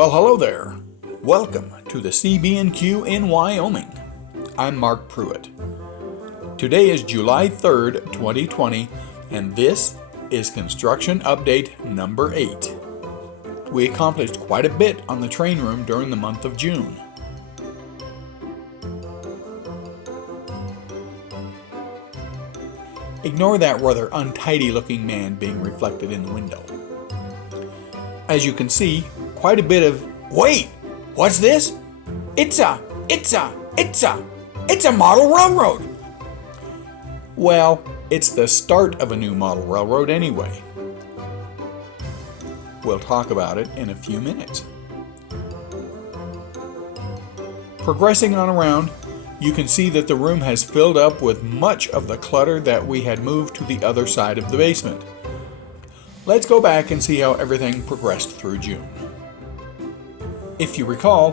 Well, hello there. Welcome to the CB&Q in Wyoming. I'm Mark Pruitt. Today is July 3rd, 2020, and this is construction update number 8. We accomplished quite a bit on the train room during the month of June. Ignore that rather untidy looking man being reflected in the window. As you can see, quite a bit of, wait, what's this? It's a model railroad. Well, it's the start of a new model railroad anyway. We'll talk about it in a few minutes. Progressing on around, you can see that the room has filled up with much of the clutter that we had moved to the other side of the basement. Let's go back and see how everything progressed through June. If you recall,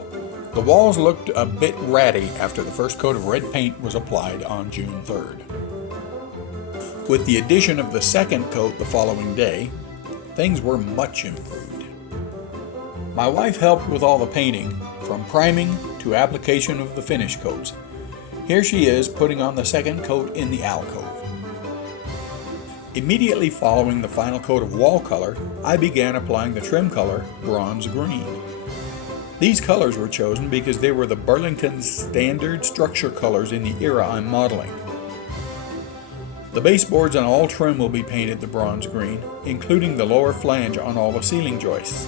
the walls looked a bit ratty after the first coat of red paint was applied on June 3rd. With the addition of the second coat the following day, things were much improved. My wife helped with all the painting, from priming to application of the finish coats. Here she is putting on the second coat in the alcove. Immediately following the final coat of wall color, I began applying the trim color, bronze green. These colors were chosen because they were the Burlington's standard structure colors in the era I'm modeling. The baseboards on all trim will be painted the bronze green, including the lower flange on all the ceiling joists.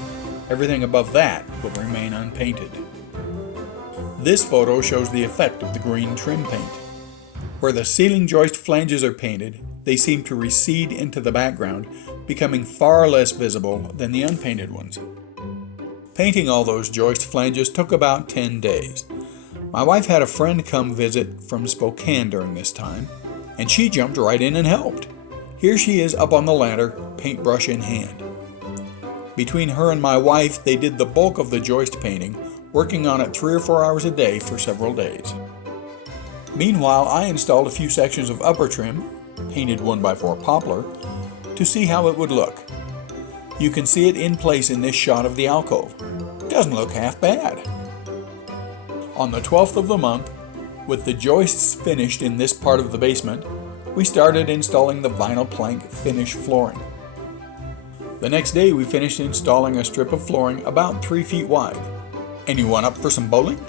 Everything above that will remain unpainted. This photo shows the effect of the green trim paint. Where the ceiling joist flanges are painted, they seem to recede into the background, becoming far less visible than the unpainted ones. Painting all those joist flanges took about 10 days. My wife had a friend come visit from Spokane during this time, and she jumped right in and helped. Here she is up on the ladder, paintbrush in hand. Between her and my wife, they did the bulk of the joist painting, working on it 3 or 4 hours a day for several days. Meanwhile, I installed a few sections of upper trim, painted 1x4 poplar, to see how it would look. You can see it in place in this shot of the alcove. Doesn't look half bad. On the 12th of the month, with the joists finished in this part of the basement, we started installing the vinyl plank finish flooring. The next day we finished installing a strip of flooring about 3 feet wide. Anyone up for some bowling?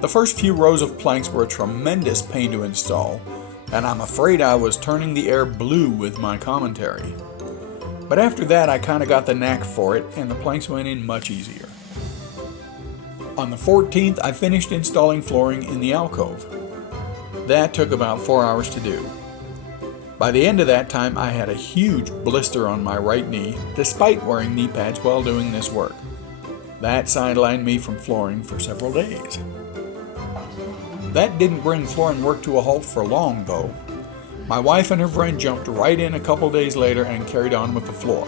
The first few rows of planks were a tremendous pain to install, and I'm afraid I was turning the air blue with my commentary. But after that I kind of got the knack for it, and the planks went in much easier. On the 14th I finished installing flooring in the alcove. That took about 4 hours to do. By the end of that time I had a huge blister on my right knee, despite wearing knee pads while doing this work. That sidelined me from flooring for several days. That didn't bring flooring work to a halt for long though. My wife and her friend jumped right in a couple days later and carried on with the floor.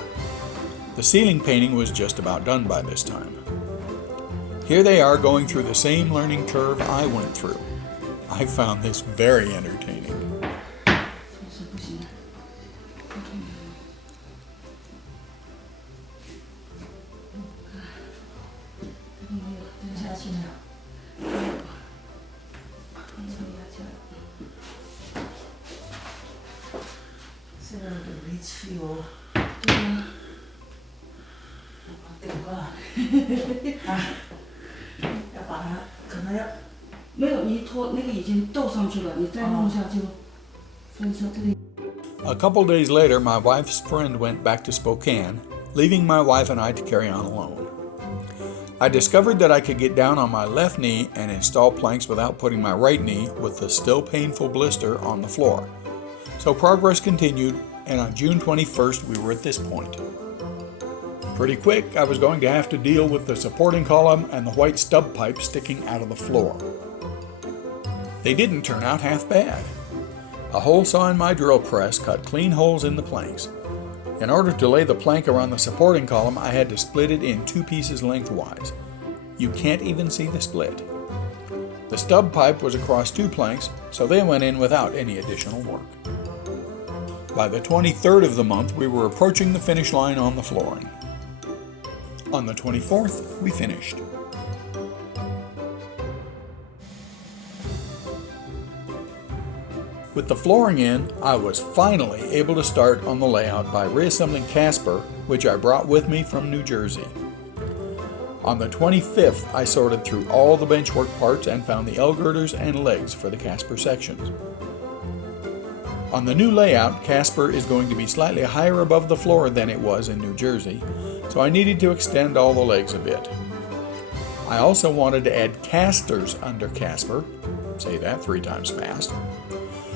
The ceiling painting was just about done by this time. Here they are going through the same learning curve I went through. I found this very entertaining. A couple days later, my wife's friend went back to Spokane, leaving my wife and I to carry on alone. I discovered that I could get down on my left knee and install planks without putting my right knee with the still painful blister on the floor. So progress continued, and on June 21st we were at this point. Pretty quick, I was going to have to deal with the supporting column and the white stub pipe sticking out of the floor. They didn't turn out half bad. A hole saw in my drill press cut clean holes in the planks. In order to lay the plank around the supporting column, I had to split it in 2 pieces lengthwise. You can't even see the split. The stub pipe was across 2 planks, so they went in without any additional work. By the 23rd of the month, we were approaching the finish line on the flooring. On the 24th, we finished. With the flooring in, I was finally able to start on the layout by reassembling Casper, which I brought with me from New Jersey. On the 25th, I sorted through all the benchwork parts and found the L-girders and legs for the Casper sections. On the new layout, Casper is going to be slightly higher above the floor than it was in New Jersey, so I needed to extend all the legs a bit. I also wanted to add casters under Casper, say that 3 times fast,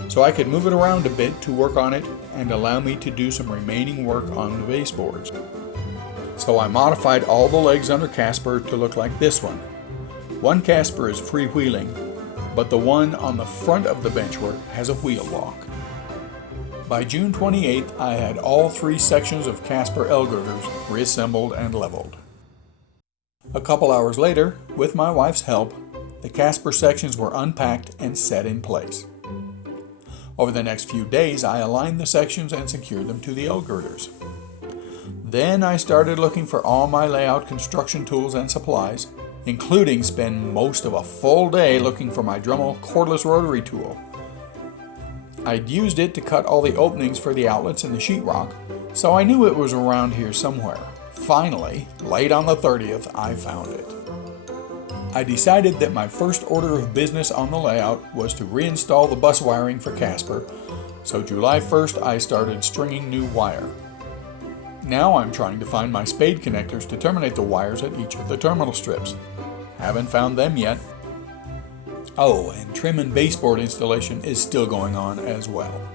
so I could move it around a bit to work on it and allow me to do some remaining work on the baseboards. So I modified all the legs under Casper to look like this one. One Casper is freewheeling, but the one on the front of the benchwork has a wheel lock. By June 28th, I had all 3 sections of Casper L-girders reassembled and leveled. A couple hours later, with my wife's help, the Casper sections were unpacked and set in place. Over the next few days, I aligned the sections and secured them to the L-girders. Then I started looking for all my layout construction tools and supplies, including spend most of a full day looking for my Dremel cordless rotary tool. I'd used it to cut all the openings for the outlets in the sheetrock, so I knew it was around here somewhere. Finally, late on the 30th, I found it. I decided that my first order of business on the layout was to reinstall the bus wiring for Casper, so July 1st I started stringing new wire. Now I'm trying to find my spade connectors to terminate the wires at each of the terminal strips. Haven't found them yet. Oh, and trim and baseboard installation is still going on as well.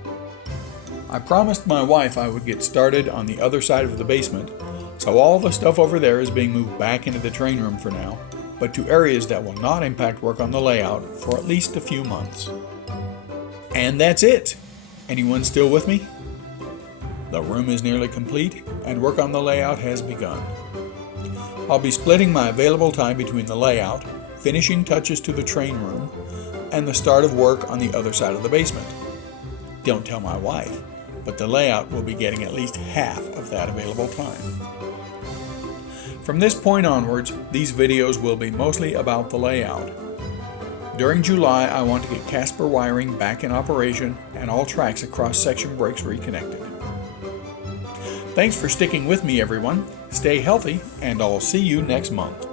I promised my wife I would get started on the other side of the basement, so all the stuff over there is being moved back into the train room for now, but to areas that will not impact work on the layout for at least a few months. And that's it! Anyone still with me? The room is nearly complete, and work on the layout has begun. I'll be splitting my available time between the layout, finishing touches to the train room, and the start of work on the other side of the basement. Don't tell my wife, but the layout will be getting at least half of that available time. From this point onwards, these videos will be mostly about the layout. During July, I want to get Casper wiring back in operation and all tracks across section breaks reconnected. Thanks for sticking with me, everyone. Stay healthy, and I'll see you next month.